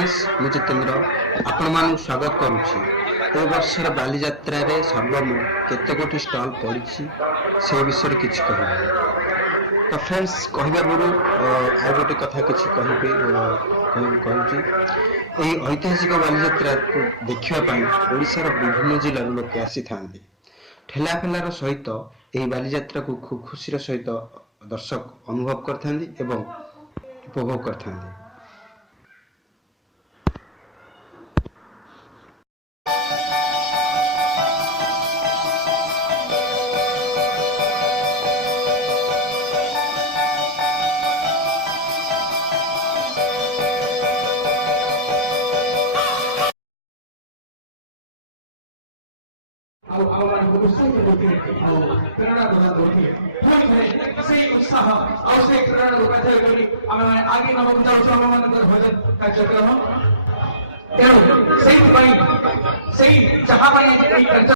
Friends मु जितेंद्र आपण स्वागत करुच्ची ए वर्षर बालीजात्रा रे सर्वमोट केते गोटी स्टॉल पड़ी से विषय किसी कह तो फ्रेंड्स कहवा पूर्व आ गोटे कथा किसी कह ऐतिहासिक बालीजात्रा को देखापी ओडिशार विभिन्न जिलूर लोक आसी था ठेला फेलार सहित यह बालीजात्रा को खूब खुशी सहित दर्शक अनुभव करते उपभोग करते। आगे भोजन कार्यक्रम तेणु से जहाँ